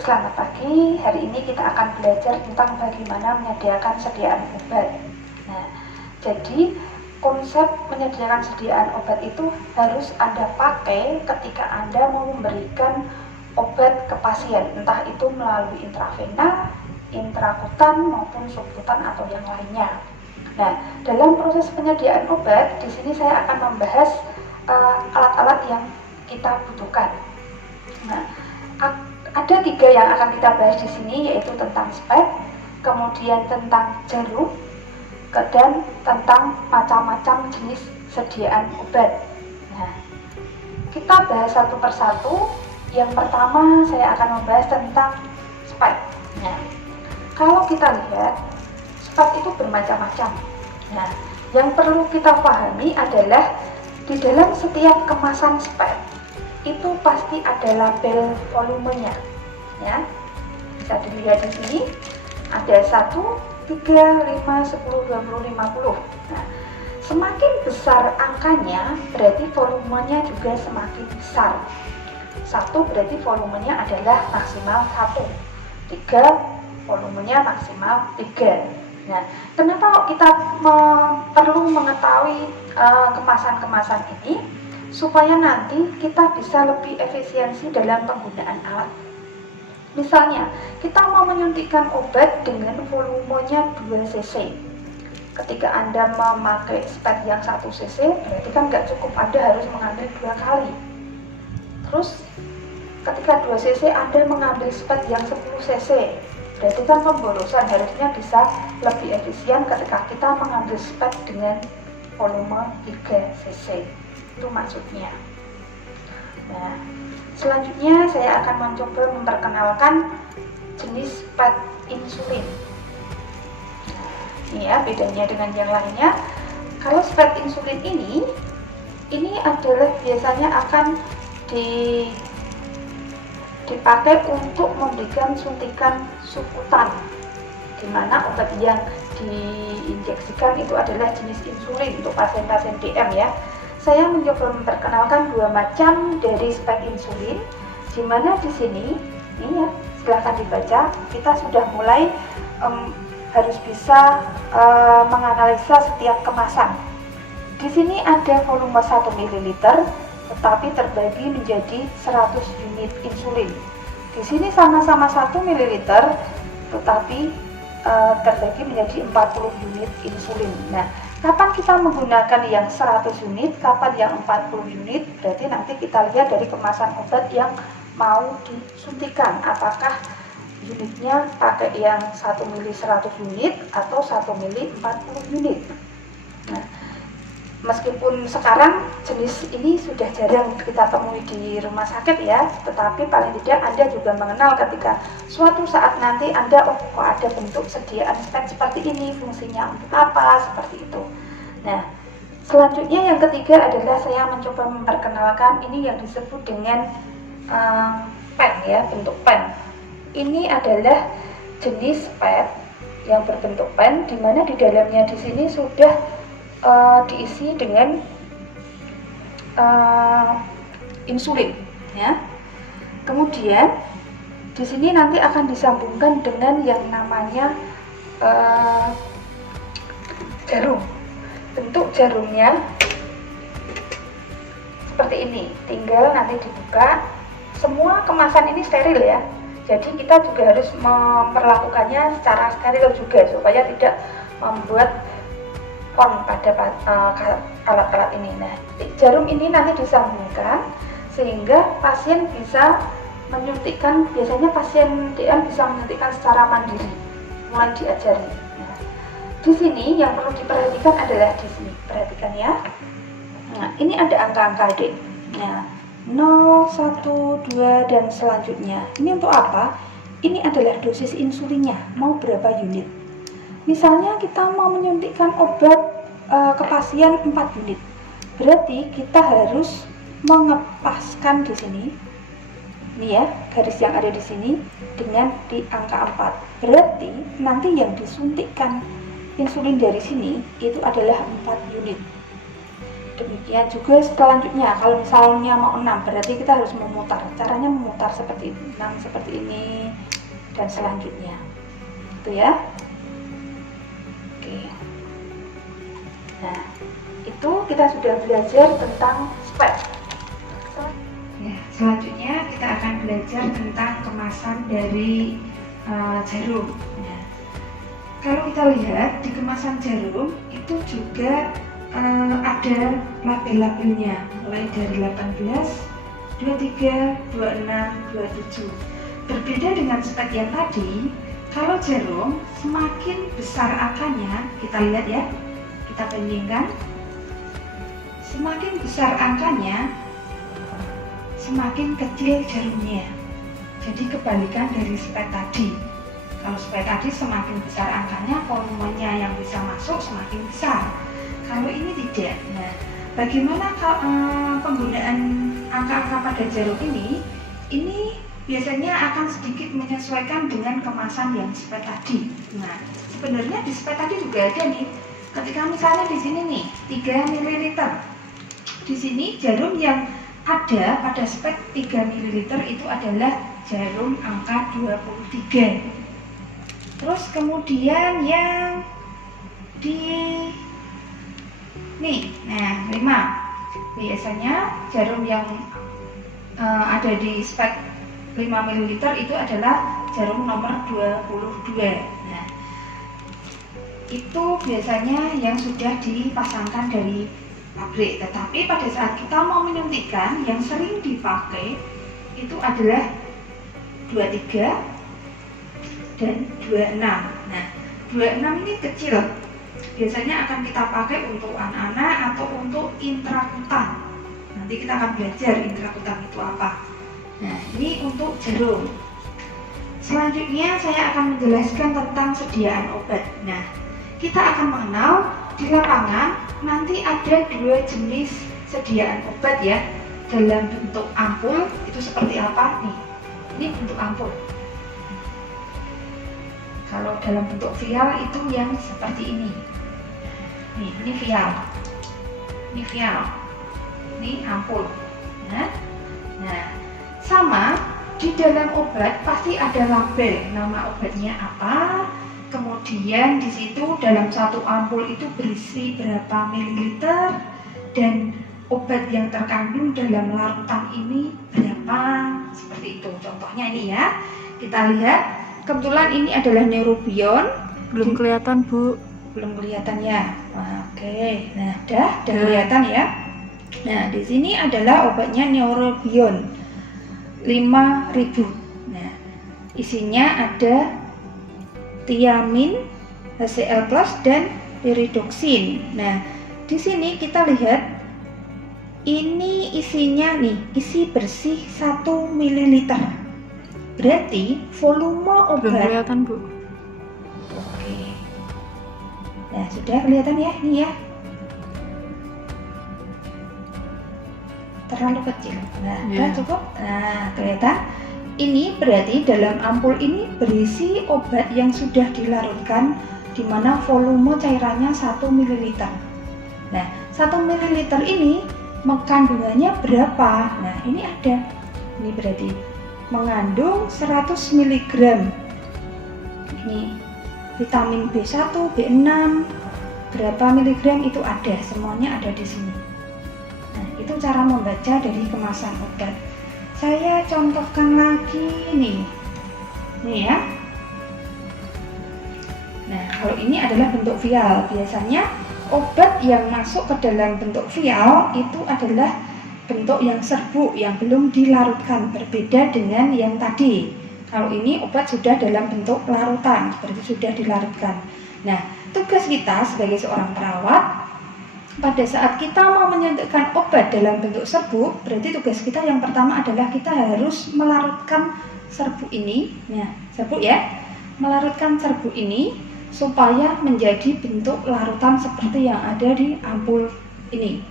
selamat pagi. Hari ini kita akan belajar tentang bagaimana menyediakan sediaan obat. Nah, jadi konsep menyediakan sediaan obat itu harus Anda pakai ketika Anda mau memberikan obat ke pasien, entah itu melalui intravena, intrakutan maupun subkutan atau yang lainnya. Nah, dalam proses penyediaan obat, di sini saya akan membahas alat-alat yang kita butuhkan. Nah, ada 3 yang akan kita bahas di sini, yaitu tentang spek, kemudian tentang jarum, dan tentang macam-macam jenis sediaan obat. Nah, kita bahas satu persatu. Yang pertama saya akan membahas tentang spek. Nah, kalau kita lihat spek itu bermacam-macam. Nah, yang perlu kita pahami adalah di dalam setiap kemasan spek itu pasti ada label volumenya, ya. Bisa dilihat di sini ada 1, 3, 5, 10, 20, 50. Nah, semakin besar angkanya berarti volumenya juga semakin besar. 1 berarti volumenya adalah maksimal 1, 3 volumenya maksimal 3. Nah, kenapa kita perlu mengetahui kemasan-kemasan ini? Supaya nanti kita bisa lebih efisiensi dalam penggunaan alat. Misalnya, kita mau menyuntikkan obat dengan volumenya 2 cc. Ketika Anda memakai spek yang 1 cc, berarti kan nggak cukup, Anda harus mengambil 2 kali. Terus, ketika 2 cc Anda mengambil spek yang 10 cc, berarti kan pemborosan harusnya bisa lebih efisien ketika kita mengambil spek dengan volume 3 cc. Itu maksudnya. Nah, selanjutnya saya akan mencoba memperkenalkan jenis pad insulin. Nah, ini ya bedanya dengan yang lainnya. Kalau pad insulin ini adalah biasanya akan dipakai untuk memberikan suntikan subkutan, di mana obat yang diinjeksikan itu adalah jenis insulin untuk pasien-pasien DM, ya. Saya mencoba memperkenalkan 2 macam dari spek insulin, di mana di sini, ini ya, silahkan dibaca, kita sudah mulai harus bisa menganalisa setiap kemasan. Di sini ada volume 1 ml, tetapi terbagi menjadi 100 unit insulin. Di sini sama-sama 1 ml, tetapi terbagi menjadi 40 unit insulin. Nah, kapan kita menggunakan yang 100 unit, kapan yang 40 unit, berarti nanti kita lihat dari kemasan obat yang mau disuntikan, apakah unitnya pakai yang 1 ml 100 unit atau 1 ml 40 unit. Nah, meskipun sekarang jenis ini sudah jarang kita temui di rumah sakit, ya, tetapi paling tidak Anda juga mengenal ketika suatu saat nanti Anda, kok ada bentuk sediaan spek seperti ini, fungsinya untuk apa, seperti itu. Nah, selanjutnya yang ketiga adalah saya mencoba memperkenalkan ini yang disebut dengan pen, ya, bentuk pen. Ini adalah jenis pad yang berbentuk pen, di mana di dalamnya di sini sudah diisi dengan insulin, ya. Kemudian di sini nanti akan disambungkan dengan yang namanya jarum. Bentuk jarumnya seperti ini, tinggal nanti dibuka. Semua kemasan ini steril, ya. Jadi kita juga harus memperlakukannya secara steril juga supaya tidak membuat pon pada alat-alat ini. Nah, jarum ini nanti disambungkan sehingga pasien bisa menyuntikkan. Biasanya pasien DM bisa menyuntikkan secara mandiri, mulai diajari. Nah, di sini yang perlu diperhatikan adalah di sini, perhatikan, ya. Nah, ini ada angka-angka adik. Nah, 0, 1, 2 dan selanjutnya. Ini untuk apa? Ini adalah dosis insulinnya, mau berapa unit. Misalnya kita mau menyuntikkan obat ke pasien 4 unit, berarti kita harus mengepaskan di sini, ini ya, garis yang ada di sini dengan di angka 4. Berarti nanti yang disuntikkan insulin dari sini itu adalah 4 unit. Demikian juga selanjutnya, kalau misalnya mau 6 berarti kita harus memutar. Caranya memutar seperti ini, 6 seperti ini dan selanjutnya. Itu ya. Oke. Nah, itu kita sudah belajar tentang spek. Ya, selanjutnya kita akan belajar tentang kemasan dari jarum. Nah, kalau kita lihat di kemasan jarum itu juga ada label-labelnya, mulai dari 18, 23, 26, 27. Berbeda dengan spek yang tadi, kalau jarum semakin besar angkanya, kita lihat ya, kita bandingkan, semakin besar angkanya, semakin kecil jarumnya. Jadi kebalikan dari spek tadi. Kalau spek tadi semakin besar angkanya, volumenya yang bisa masuk semakin besar. Kalau ini tidak. Nah, bagaimana penggunaan angka-angka pada jarum ini? Ini biasanya akan sedikit menyesuaikan dengan kemasan yang spek tadi. Nah, sebenarnya di spek tadi juga ada nih. Ketika misalnya di sini nih 3 ml. Di sini jarum yang ada pada spek 3 ml itu adalah jarum angka 23. Terus kemudian yang di nih, nah 5. Biasanya jarum yang ada di spek 5 ml itu adalah jarum nomor 22. Nah, itu biasanya yang sudah dipasangkan dari pabrik. Tetapi pada saat kita mau menyuntikkan, yang sering dipakai itu adalah 23 dan 26. Nah, 26 ini kecil. Biasanya akan kita pakai untuk anak-anak atau untuk intrakutan. Nanti kita akan belajar intrakutan itu apa. Nah, ini untuk jarum. Selanjutnya saya akan menjelaskan tentang sediaan obat. Nah, kita akan mengenal di lapangan nanti ada 2 jenis sediaan obat ya. Dalam bentuk ampul itu seperti apa nih? Ini bentuk ampul. Kalau dalam bentuk vial itu yang seperti ini. Nih, ini vial. Ini vial. Ini ampul. Nah, sama di dalam obat pasti ada label nama obatnya apa. Kemudian di situ dalam satu ampul itu berisi berapa mililiter dan obat yang terkandung dalam larutan ini berapa, seperti itu. Contohnya ini ya. Kita lihat, kebetulan ini adalah Neurobion. Belum kelihatan, Bu. Belum kelihatan ya. Oke. Nah, udah kelihatan ya. Nah, di sini adalah obatnya Neurobion 5.000. Nah, isinya ada tiamin, HCl+, dan pyridoxine. Nah, di sini kita lihat ini isinya nih, isi bersih 1 ml. Berarti volume obat. Belum kelihatan, Bu. Oke. Nah, sudah kelihatan ya, ini ya. Terlalu kecil. Nah, udah cukup. Nah, kelihatan. Ini berarti dalam ampul ini berisi obat yang sudah dilarutkan, di mana volume cairannya 1 ml. Nah, 1 ml ini kandungannya berapa? Nah, ini ada. Ini berarti mengandung 100 mg. Ini vitamin B1, B6, berapa miligram itu ada, semuanya ada di sini. Nah, itu cara membaca dari kemasan obat. Saya contohkan lagi nih ya. Nah, kalau ini adalah bentuk vial. Biasanya obat yang masuk ke dalam bentuk vial itu adalah bentuk yang serbuk, yang belum dilarutkan, berbeda dengan yang tadi. Kalau ini obat sudah dalam bentuk larutan, berarti sudah dilarutkan. Nah, tugas kita sebagai seorang perawat, pada saat kita mau menyuntikkan obat dalam bentuk serbuk, berarti tugas kita yang pertama adalah kita harus melarutkan serbuk ini. Nah, serbuk ya, melarutkan serbuk ini supaya menjadi bentuk larutan seperti yang ada di ampul ini.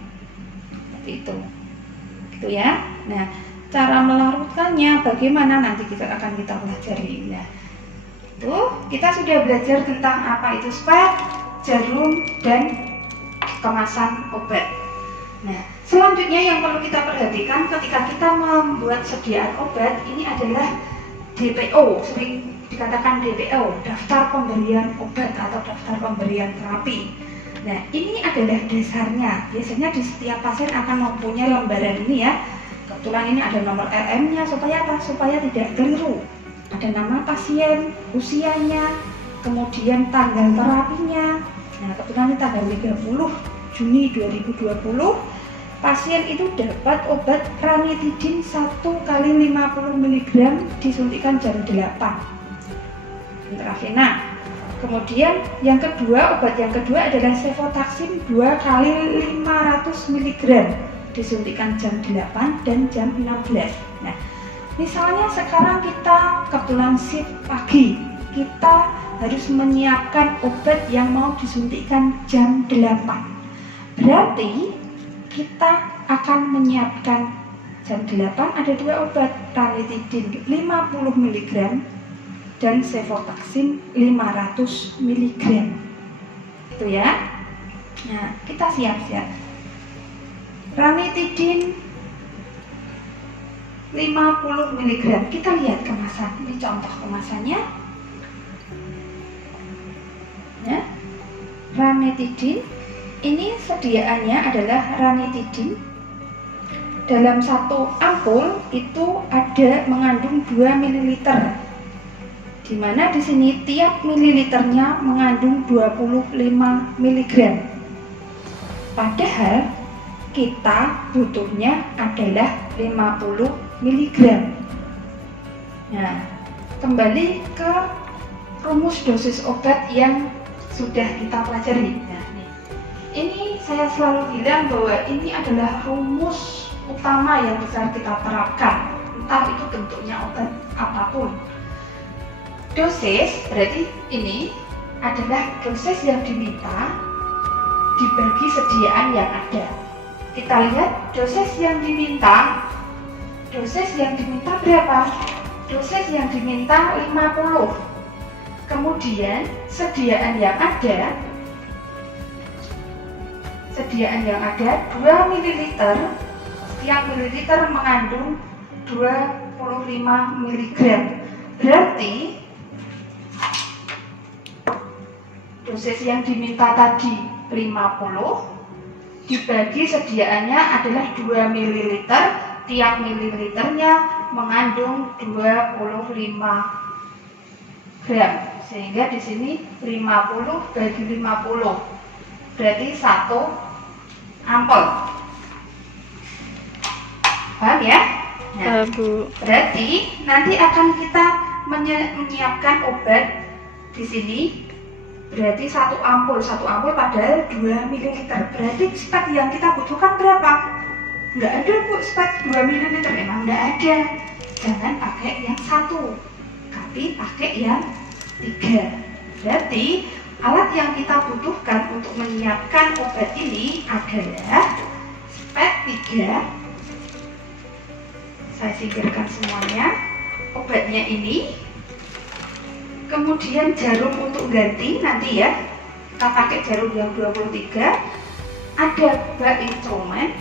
Seperti itu. Gitu ya. Nah, cara melarutkannya bagaimana nanti kita pelajari. Nah, itu kita sudah belajar tentang apa itu spek, jarum, dan kemasan obat. Nah, selanjutnya yang perlu kita perhatikan ketika kita membuat sediaan obat, ini adalah DPO, sering dikatakan DPO, daftar pemberian obat atau daftar pemberian terapi. Nah, ini adalah dasarnya. Biasanya di setiap pasien akan mempunyai lembaran ini ya. Kebetulan ini ada nomor RM-nya supaya apa? Supaya tidak keliru. Ada nama pasien, usianya, kemudian tanggal terapinya. Nah, kebetulan ini tanggal 30 Juni 2020, pasien itu dapat obat ranitidin 1 kali 50 mg disuntikan jam 8 intravena. Kemudian yang kedua, obat yang kedua adalah cefotaxime 2 kali 500 mg disuntikan jam 8 dan jam 16. Nah, misalnya sekarang kita kebetulan shift pagi, kita harus menyiapkan obat yang mau disuntikan jam 8. Berarti kita akan menyiapkan jam 8 ada 2 obat, ranitidin 50 mg dan cefotaxime 500 mg. Itu ya. Nah, kita siap-siap. Ranitidin 50 mg. Kita lihat kemasan. Ini contoh kemasannya. Ya. Ranitidin ini sediaannya adalah ranitidin dalam 1 ampul itu ada mengandung 2 ml, di mana di sini tiap mililiternya mengandung 25 mg. Padahal kita butuhnya adalah 50 mg. Nah, kembali ke rumus dosis obat yang sudah kita pelajari. Ini saya selalu bilang bahwa ini adalah rumus utama yang bisa kita terapkan, entah itu bentuknya obat apapun. Dosis berarti ini adalah dosis yang diminta dibagi sediaan yang ada. Kita lihat dosis yang diminta berapa? Dosis yang diminta 50. Kemudian sediaan yang ada 2 ml, setiap mililiter mengandung 25 mg. Berarti dosis yang diminta tadi 50 dibagi sediaannya adalah 2 ml, tiap mililiternya mengandung 25 gram, sehingga di sini 50 bagi 50 berarti 1 ampul. Paham ya? Nah, Bu. berarti nanti akan kita menyiapkan obat di sini. Berarti 1 ampul padahal 2 ml. Berarti spek yang kita butuhkan berapa? Enggak ada Bu, spek 2 ml, memang enggak ada. Jangan pakai yang 1, tapi pakai yang 3. Berarti alat yang kita butuhkan untuk menyiapkan obat ini adalah spek 3. Saya singkirkan semuanya. Obatnya ini. Kemudian jarum untuk ganti nanti ya. Kita pakai jarum yang 23. Ada bak instrumen.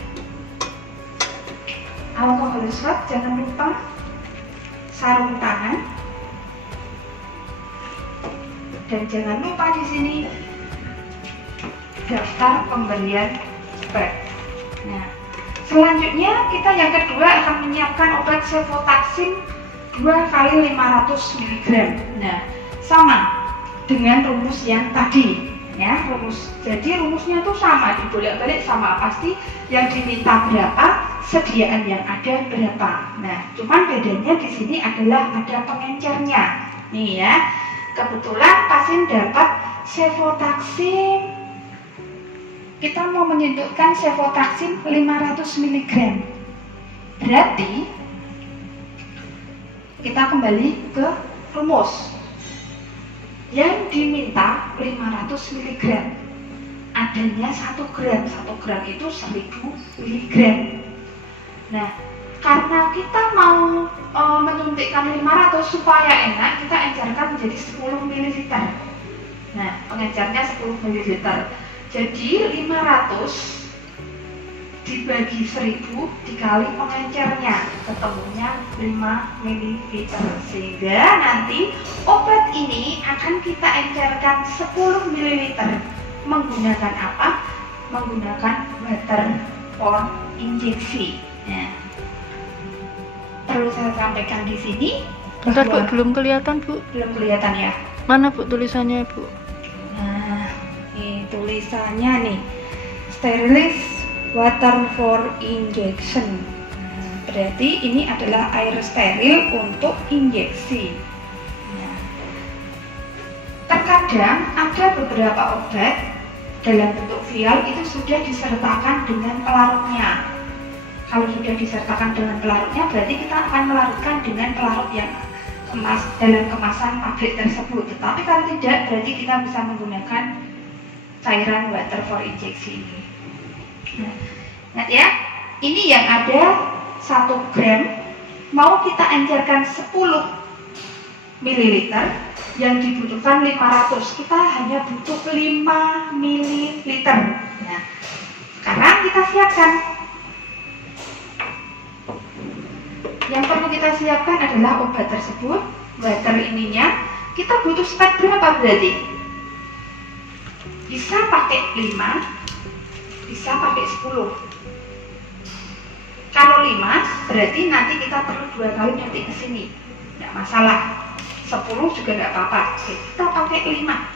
Alkohol swab, jangan lupa. Sarung tangan. Dan jangan lupa di sini daftar pemberian obat. Nah, selanjutnya kita yang kedua akan menyiapkan obat cefotaxime 2 kali 500 mg. Nah, sama dengan rumus yang tadi ya, jadi rumusnya tuh sama, dibolak-balik sama, pasti yang diminta berapa, sediaan yang ada berapa. Nah, cuman bedanya di sini adalah ada pengencernya. Nih ya. Kebetulan pasien dapat cefotaxime, kita mau menyuntikkan cefotaxime 500 mg. Berarti kita kembali ke rumus. Yang diminta 500 mg, adanya 1 gram. 1 gram itu 1000 mg. Nah, karena kita mau menyuntikkan 500 supaya enak, kita encerkan menjadi 10 ml. Nah, pengencernya 10 ml. Jadi 500 dibagi 1000 dikali pengencernya, ketemunya 5 ml. Sehingga nanti obat ini akan kita encerkan 10 ml. Menggunakan apa? Menggunakan water for injeksi. Nah, perlu saya sampaikan di sini. Bentar Bu, belum kelihatan Bu. Belum kelihatan ya? Mana Bu tulisannya Bu? Nah, ini tulisannya nih, sterilis water for injection. Nah, berarti ini adalah air steril untuk injeksi. Nah, terkadang ada beberapa obat dalam bentuk vial itu sudah disertakan dengan pelarutnya. Kalau sudah disertakan dengan pelarutnya, berarti kita akan melarutkan dengan pelarut yang dalam kemasan pabrik tersebut. Tetapi kalau tidak, berarti kita bisa menggunakan cairan water for injeksi ini. Nah, ingat ya, ini yang ada 1 gram, mau kita encerkan 10 ml, yang dibutuhkan 500, kita hanya butuh 5 ml. Nah, sekarang kita siapkan. Yang perlu kita siapkan adalah obat tersebut, water ininya. Kita butuh spek berapa berarti? Bisa pakai 5, bisa pakai 10. Kalau 5, berarti nanti kita perlu 2 kali nyuntik ke sini. Tidak masalah. 10 juga tidak apa-apa. Oke, kita pakai 5.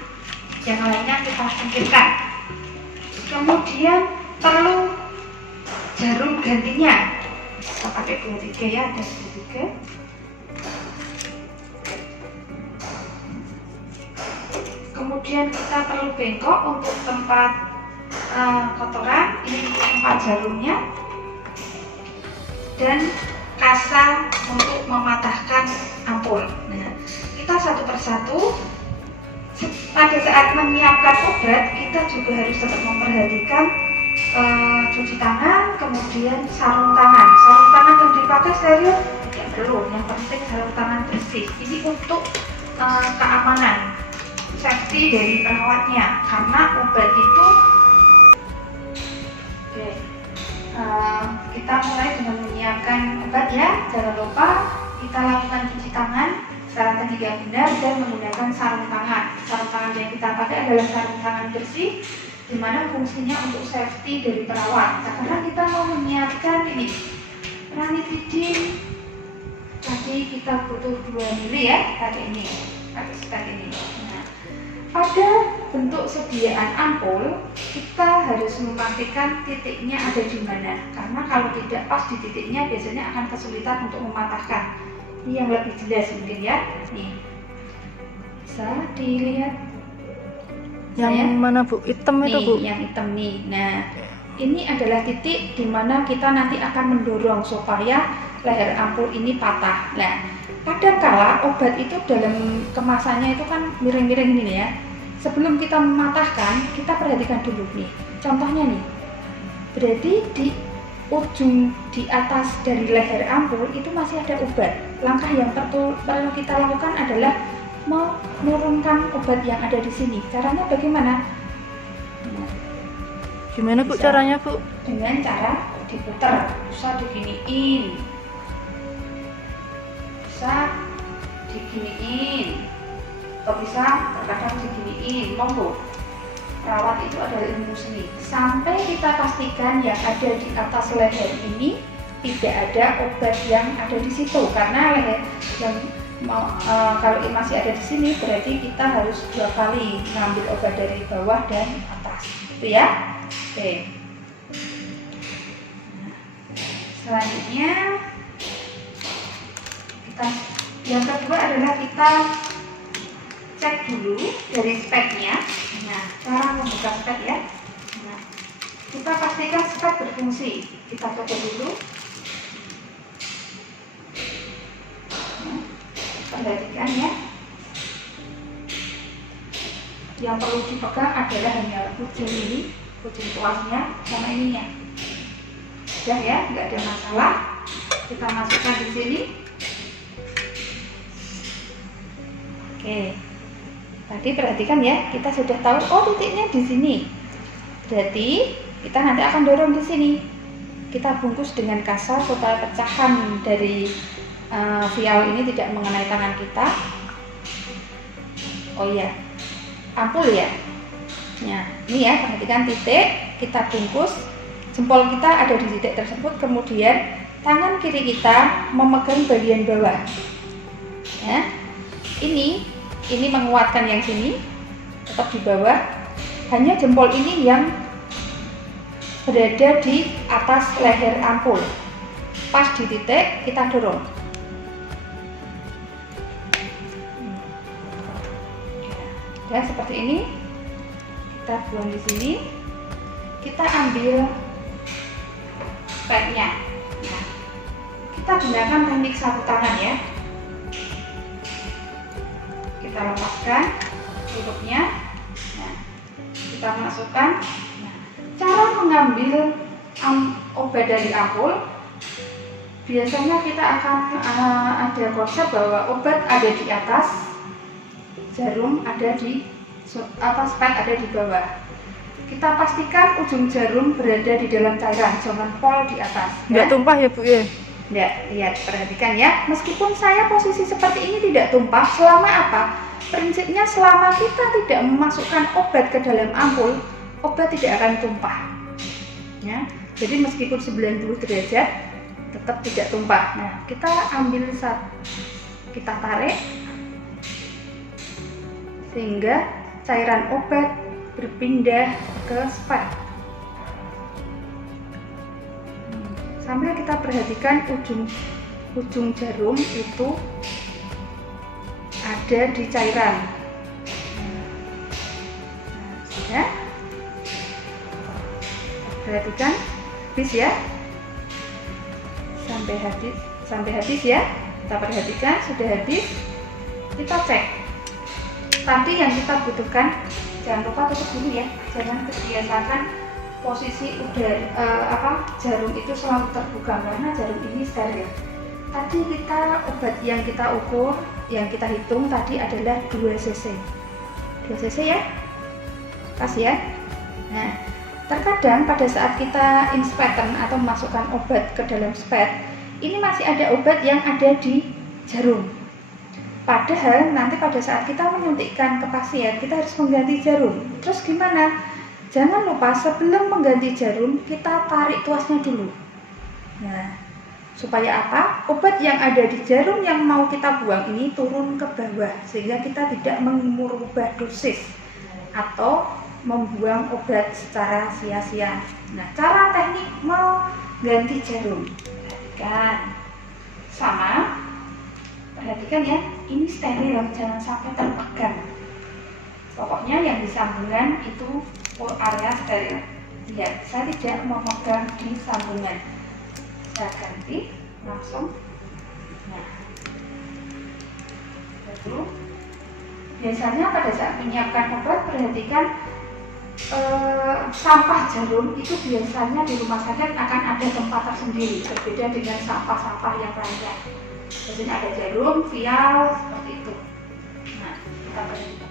Yang lainnya kita singkirkan. Kemudian perlu jarum gantinya. Kita pakai 23 ya, ada 23. Kemudian kita perlu bengkok untuk tempat kotoran, ini tempat jarumnya, dan kasa untuk mematahkan ampul. Nah, kita satu persatu. Pada saat menyiapkan obat, kita juga harus tetap memperhatikan cuci tangan, kemudian sarung tangan. Sarung tangan yang dipakai steril tidak perlu, yang penting sarung tangan bersih. Ini untuk keamanan, safety dari perawatnya, karena obat itu kita mulai dengan menyiapkan obat ya. Jangan lupa kita lakukan cuci tangan secara ketiga benar dan menggunakan sarung tangan. Sarung tangan yang kita pakai adalah sarung tangan bersih, di mana fungsinya untuk safety dari perawat. Karena kita mau menyiapkan ini ranitidin, tadi kita butuh 2 ml ya, pakai ini, pakai spek ini. Nah, pada bentuk sediaan ampul, kita harus memastikan titiknya ada di mana. Karena kalau tidak pas di titiknya, biasanya akan kesulitan untuk mematahkan. Ini yang lebih jelas mungkin ya. Nih, bisa dilihat. Yang mana Bu? Hitam itu Bu? Yang hitam nih. Nah, ini adalah titik di mana kita nanti akan mendorong supaya leher ampul ini patah. Nah, kadangkala obat itu dalam kemasannya itu kan miring-miring ini ya. Sebelum kita mematahkan, kita perhatikan dulu nih. Contohnya nih, berarti di ujung di atas dari leher ampul itu masih ada obat. Langkah yang perlu kita lakukan adalah menurunkan obat yang ada di sini. Caranya bagaimana? Gimana Bu caranya Bu? Dengan cara diputar, bisa diginiin, bisa diginiin, atau bisa terkadang diginiin. Monggo, perawat itu adalah ilmu seni. Sampai kita pastikan yang ada di atas leher ini tidak ada obat yang ada di situ, karena leher yang kalau masih ada di sini berarti kita harus 2 kali ngambil obat dari bawah dan atas, itu ya. Oke. Nah, selanjutnya yang kedua adalah kita cek dulu dari speknya. Nah, cara membuka spek ya. Nah, kita pastikan spek berfungsi. Kita coba dulu. Perhatikan ya. Yang perlu dipegang adalah hanya ujung ini, ujung tuasnya sama ininya. Sudah ya, nggak ada masalah. Kita masukkan di sini. Oke. Tadi perhatikan ya, kita sudah tahu oh titiknya di sini. Berarti kita nanti akan dorong di sini. kita bungkus dengan kasar supaya pecahan dari vial ini tidak mengenai tangan kita. Oh iya, ampul ya. Nah, ini ya, perhatikan titik, kita bungkus, jempol kita ada di titik tersebut, kemudian tangan kiri kita memegang bagian bawah. Ya, ini menguatkan yang sini, tetap di bawah. Hanya jempol ini yang berada di atas leher ampul. Pas di titik, kita dorong. Ya, seperti ini. Kita buang di sini. Kita ambil padnya. Nah, kita gunakan teknik sapu tangan ya. Kita lepaskan tutupnya. Nah, kita masukkan. Nah, cara mengambil obat dari ampul, biasanya kita akan ada konsep bahwa obat ada di atas, jarum ada di atas, pad ada di bawah. Kita pastikan ujung jarum berada di dalam cairan, jangan pol di atas. Nggak tumpah ya Bu ya? Nggak, lihat, perhatikan ya. Meskipun saya posisi seperti ini tidak tumpah, selama apa? Prinsipnya selama kita tidak memasukkan obat ke dalam ampul, obat tidak akan tumpah. Ya, jadi meskipun 90 derajat tetap tidak tumpah. Nah, kita ambil kita tarik sehingga cairan obat berpindah ke spad. Sambil kita perhatikan ujung jarum itu ada di cairan. Sudah. Perhatikan habis ya. Sampai habis ya. Kita perhatikan sudah habis. Kita cek. Tadi yang kita butuhkan, jangan lupa tutup dulu ya. Jangan kebiasakan posisi jarum itu selalu terbuka karena jarum ini steril. Tadi obat yang kita ukur, yang kita hitung tadi adalah 2 cc. 2 cc ya. Pas ya. Nah, terkadang pada saat kita inspektan atau memasukkan obat ke dalam spad, ini masih ada obat yang ada di jarum. Padahal nanti pada saat kita menyuntikkan ke pasien, kita harus mengganti jarum. Terus gimana? Jangan lupa sebelum mengganti jarum, kita tarik tuasnya dulu. Nah, supaya apa? Obat yang ada di jarum yang mau kita buang ini turun ke bawah, sehingga kita tidak mengubah dosis atau membuang obat secara sia-sia. Nah, cara teknik mengganti jarum. Perhatikan. Sama. Perhatikan ya, ini steril, jangan sampai terpegang. Pokoknya yang di sambungan itu area steril. Lihat, saya tidak memegang di sambungan. Saya ganti langsung. Nah, lalu biasanya pada saat menyiapkan obat, perhatikan sampah jarum itu biasanya di rumah sakit akan ada tempat tersendiri, berbeda dengan sampah-sampah yang lainnya. Biasanya ada jarum, vial, seperti itu. Nah, kita perhatikan.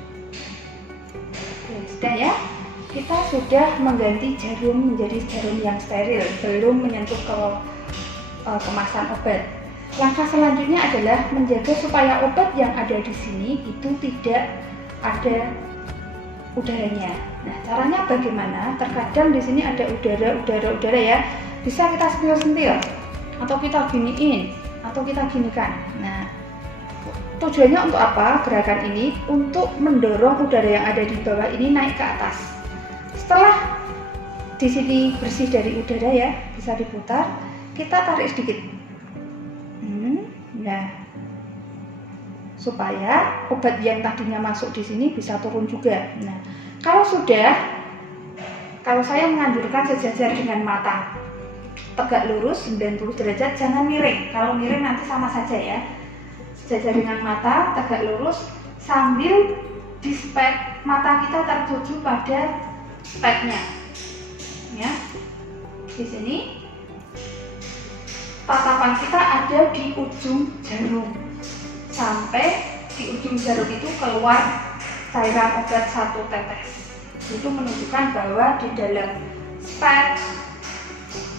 Oke, sudah ya. Kita sudah mengganti jarum menjadi jarum yang steril, belum menyentuh ke kemasan obat. Langkah selanjutnya adalah menjaga supaya obat yang ada di sini itu tidak ada udaranya. Nah, caranya bagaimana? Terkadang di sini ada udara ya. Bisa kita sentil-sentil atau kita giniin atau kita ginikan. Nah, tujuannya untuk apa? Gerakan ini untuk mendorong udara yang ada di bawah ini naik ke atas. Setelah di sini bersih dari udara ya, bisa diputar, kita tarik sedikit. Nah, supaya obat yang tadinya masuk di sini bisa turun juga. Nah, kalau saya menganjurkan sejajar dengan mata, tegak lurus 90 derajat, jangan miring. Kalau miring nanti sama saja ya. Sejajar dengan mata, tegak lurus, sambil di spek mata kita tertuju pada speknya. Ya, di sini tatapan kita ada di ujung jarum. Sampai di ujung jarum itu keluar cairan obat 1 tetes. Itu menunjukkan bahwa di dalam spek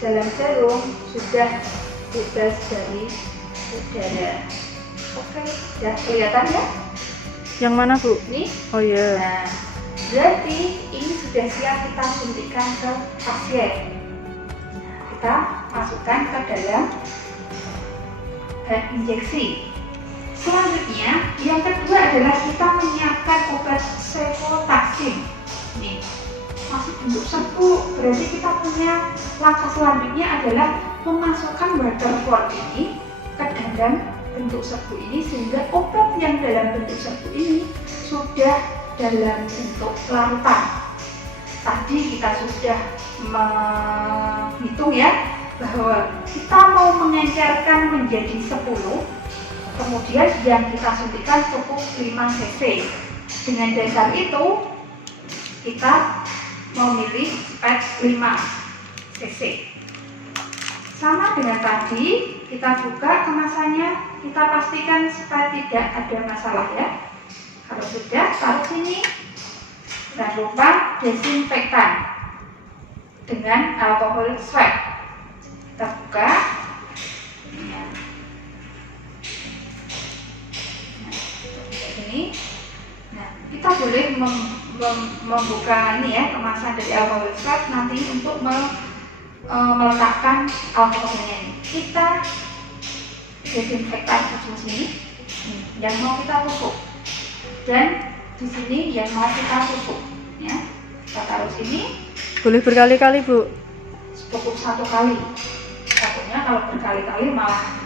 dalam jarum sudah bebas dari udara. Oke, sudah kelihatan ya? Yang mana Bu? Ini. Oh iya. Nah, berarti ini sudah siap kita suntikan ke pasien. Nah, kita masukkan ke dalam injeksi. Selanjutnya, yang kedua adalah kita menyiapkan obat cefotaxim. Nih, masih bentuk serbuk. Berarti kita punya langkah selanjutnya adalah memasukkan waterfall ini ke dalam bentuk serbuk ini, sehingga obat yang dalam bentuk serbuk ini sudah dalam bentuk larutan. Tadi kita sudah menghitung ya, bahwa kita mau mengencerkan menjadi 10, kemudian yang kita suntikan cukup 5 cc. Dengan dasar itu kita memilih spek 5 cc. Sama dengan tadi, kita buka kemasannya, kita pastikan supaya tidak ada masalah ya. Kalau sudah, taruh sini. Jangan lupa desinfektan dengan alkohol swab. Kita buka. Nah, ini. Nah, kita boleh membuka ini ya, kemasan dari alkohol swab nanti untuk meletakkan alkoholnya ini. Kita desinfektan ujung sini yang mau kita tusuk, dan di sini yang mau kita tusuk ya. Kita taruh sini. Boleh berkali-kali Bu? Cukup 1 kali. Takutnya kalau berkali-kali malah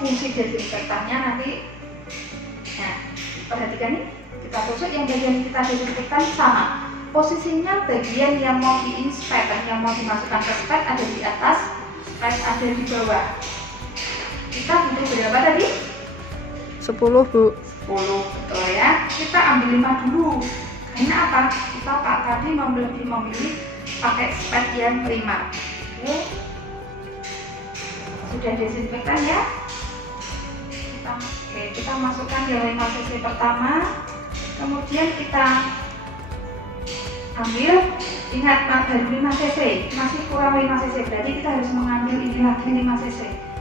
fungsi desinfektannya nanti. Nah, perhatikan nih, kita tusuk yang bagian kita desinfektan sama. Posisinya bagian yang mau diinspek, yang mau dimasukkan ke spek ada di atas, spek ada di bawah. Kita butuh berapa tadi? 10 Bu. 10, betul ya. Kita ambil 5 dulu. Karena apa? Kita tadi memilih pakai spek yang 5. Oke. Sudah desinfektan ya. Kita masukkan yang 5 cc pertama. Kemudian kita ambil, ingat dari 5 cc, masih kurang 5 cc, berarti kita harus mengambil ini lagi 5 cc.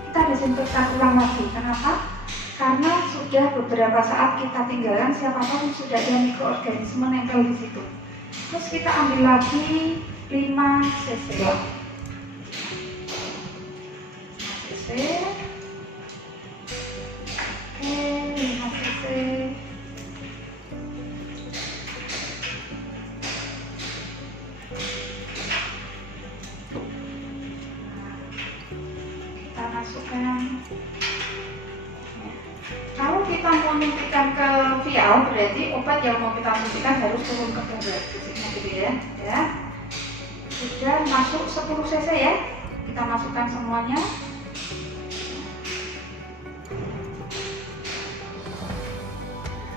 Kita desinfektan ulang lagi. Kenapa? Karena sudah beberapa saat kita tinggalkan, siapa tahu sudah ada mikroorganisme nempel di situ. Terus kita ambil lagi 5 cc. 5 cc. Oke, 5 cc. Kita masukkan. Kalau kita mau nyuntikkan ke vial, berarti obat yang mau kita suntikan harus turun ke bawah, gitu ya. Ya. Sudah masuk 10 cc ya. Kita masukkan semuanya.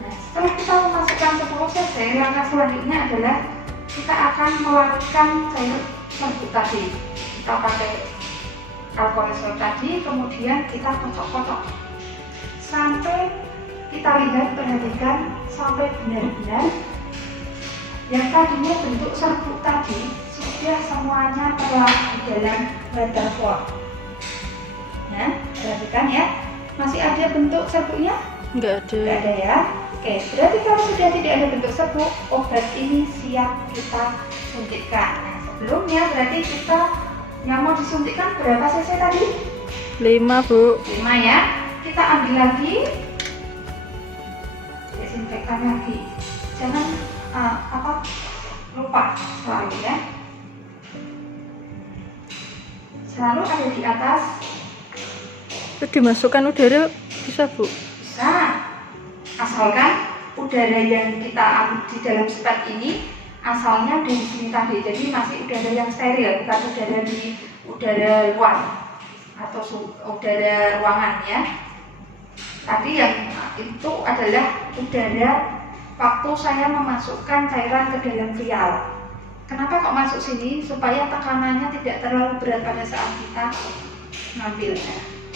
Nah, setelah kita memasukkan 10 cc, langkah selanjutnya adalah kita akan melarutkan cair serbuk tadi. Kita pakai alkohol swab tadi, kemudian kita kocok-kocok sampai kita lihat, perhatikan sampai benar-benar yang tadinya bentuk serbuk tadi sudah semuanya terlarut di dalam waterfall. Nah, perhatikan ya, masih ada bentuk serbuknya? Enggak ada. Enggak ada ya. Oke, berarti kalau sudah tidak ada bentuk serbuk, obat ini siap kita suntikkan. Nah, sebelumnya berarti kita yang mau disuntikkan berapa cc tadi? 5 Bu. 5 ya. Kita ambil lagi, desinfektan lagi. Jangan lupa selalu ya. Selalu ada di atas. Itu dimasukkan udara bisa Bu? Bisa, asalkan udara yang kita ambil di dalam spek ini asalnya dari sini tadi. Jadi masih udara yang steril, bukan udara luar atau udara ruangan ya. Tadi yang itu adalah udara waktu saya memasukkan cairan ke dalam vial. Kenapa kok masuk sini? Supaya tekanannya tidak terlalu berat pada saat kita ngambil.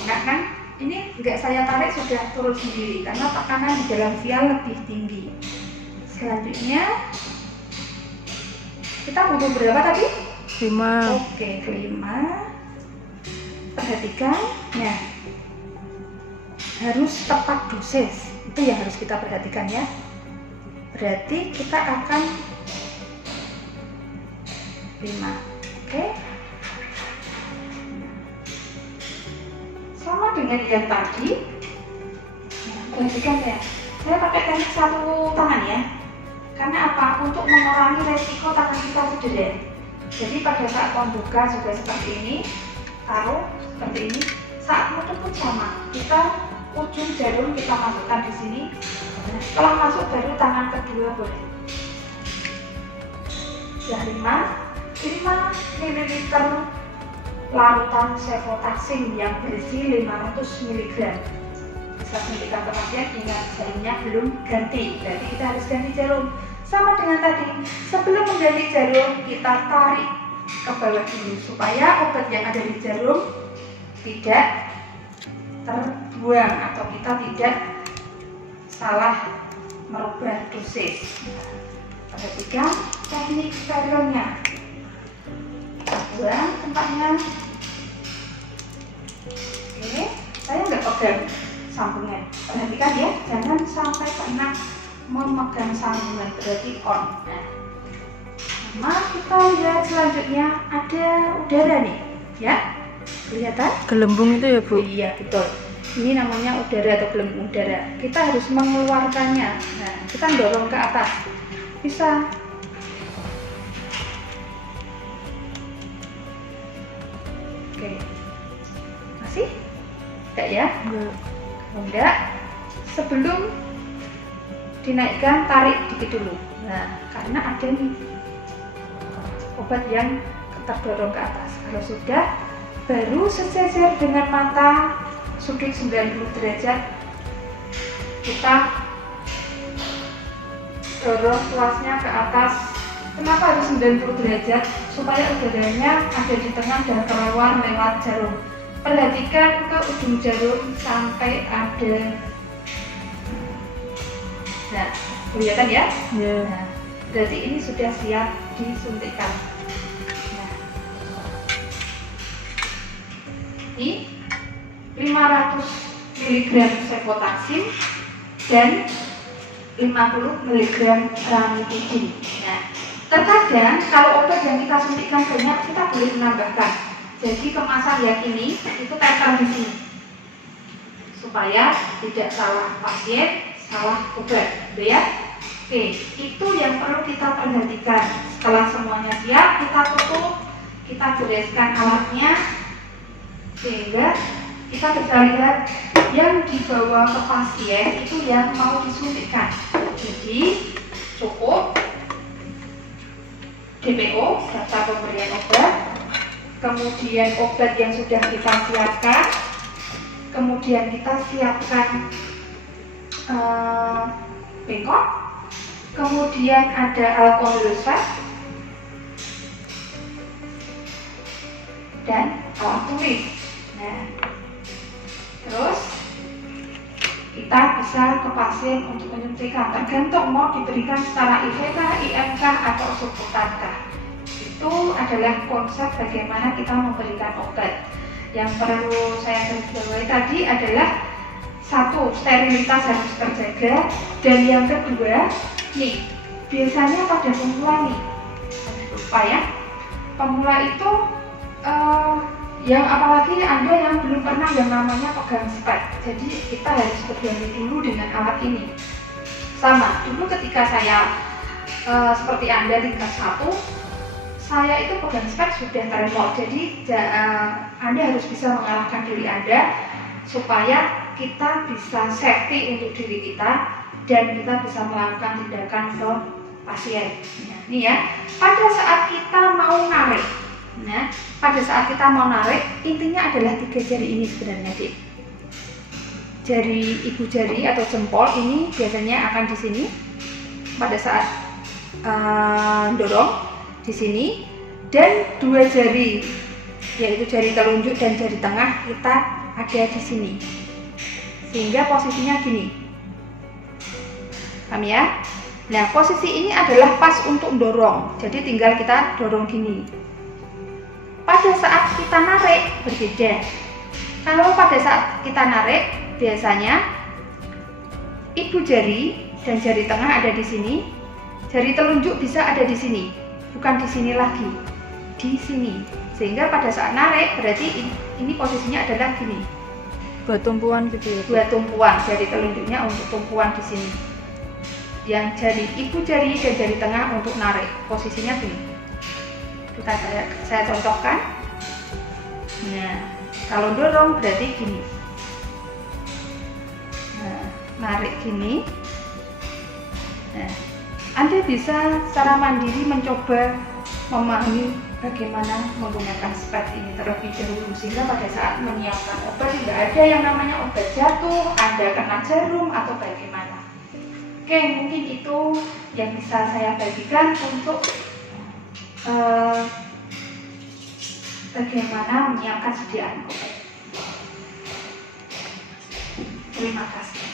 Enggak kan? Ini enggak saya tarik sudah turun sendiri karena tekanan di dalam vial lebih tinggi. Selanjutnya kita butuh berapa tadi? 5. Oke, kelima. Perhatikan, nah harus tepat dosis. Itu yang harus kita perhatikan ya. Berarti kita akan 5. Oke. Sama dengan yang tadi. Nah, perhatikan ya. Saya pakai teknik satu tangan ya. Karena apa? Untuk mengurangi resiko tangan kita cedera. Jadi pada saat membuka juga seperti ini, taruh seperti ini. Saat menutup pun sama. Kita ujung jarum kita masukkan di sini. Nah, setelah masuk baru tangan kedua boleh. Sudah 5 ml larutan cefotaxim yang berisi 500 mg. Saat suntikan ke pasien, ingat jarumnya belum ganti, berarti kita harus ganti jarum. Sama dengan tadi, sebelum mengganti jarum kita tarik ke bawah dulu supaya obat yang ada di jarum tidak terbuang atau kita tidak salah merubah dosis. Perhatikan teknik sterilnya. Buang tempatnya. Oke, saya nggak pegang sambungan. Perhatikan ya, jangan sampai pernah memegang sambungan, berarti on. Nah, kita lihat selanjutnya ada udara nih, ya. Kelihatan? Gelembung itu ya Bu? Iya betul. Ini namanya udara atau gelembung udara. Kita harus mengeluarkannya. Nah, kita dorong ke atas. Bisa. Oke. Masih? Enggak ya? Enggak. Enggak. Sebelum dinaikkan, tarik dikit dulu. Nah, karena ada nih obat yang terdorong ke atas. Kalau sudah, baru sejajar dengan mata sudut 90 derajat kita dorong tuasnya ke atas. Kenapa harus 90 derajat? Supaya udaranya ada di tengah dan keluar lewat jarum. Perhatikan ke ujung jarum sampai ada. Nah, kelihatan ya? Ya. Nah, berarti ini sudah siap disuntikkan. Ini 500 mg cefotaxim dan 50 mg ranitidin. Nah, terkadang kalau obat yang kita suntikkan banyak, kita boleh menambahkan. Jadi kemasan yang ini itu tempel di sini supaya tidak salah pasien, salah obat, gitu ya. Oke, itu yang perlu kita perhatikan. Setelah semuanya siap, kita tutup, kita bereskan alatnya. Sehingga kita bisa lihat yang dibawa ke pasien itu yang mau disuntikkan. Jadi cukup DPO, daftar pemberian obat, kemudian obat yang sudah kita siapkan, kemudian kita siapkan bengkok, kemudian ada alkohol swab dan alat tulis. Nah, terus kita bisa ke pasien untuk menyuntikkan, tergantung mau diberikan secara IV, IM, atau subkutan. Itu adalah konsep bagaimana kita memberikan obat. Yang perlu saya garis bawahi tadi adalah satu, sterilitas harus terjaga, dan yang kedua, nih biasanya pada pemula nih, lupa ya, pemula itu yang apalagi Anda yang belum pernah yang namanya pegang spek. Jadi kita harus berganti dulu dengan alat ini. Sama, dulu ketika saya seperti Anda di kelas 1, saya itu pegang spek sudah termol. Jadi Anda harus bisa mengalahkan diri Anda supaya kita bisa safety untuk diri kita dan kita bisa melakukan tindakan ke pasien. Nah, ini ya, pada saat kita mau narik. Nah, pada saat kita mau narik, intinya adalah 3 jari ini sebenarnya, Dik. Jari ibu jari atau jempol ini biasanya akan di sini pada saat dorong di sini, dan 2 jari yaitu jari telunjuk dan jari tengah kita ada di sini, sehingga posisinya gini. Paham ya? Nah, posisi ini adalah pas untuk dorong, jadi tinggal kita dorong gini. pada saat kita narik berbeda. Kalau pada saat kita narik, biasanya ibu jari dan jari tengah ada di sini, jari telunjuk bisa ada di sini, bukan di sini lagi, di sini. Sehingga pada saat narik berarti ini posisinya adalah gini. Buat tumpuan gitu ya? Buat tumpuan, jari telunjuknya untuk tumpuan di sini. Yang jari ibu jari dan jari tengah untuk narik, posisinya gini. Saya contohkan. Nah, kalau dorong berarti gini. Nah, narik gini. Nah, Anda bisa secara mandiri mencoba memahami bagaimana menggunakan spek ini terlebih dahulu, sehingga pada saat menyiapkan obat tidak ada yang namanya obat jatuh, Anda kena jarum atau bagaimana. Oke, mungkin itu yang bisa saya bagikan untuk bagaimana menyiapkan sediaan obat. Terima kasih.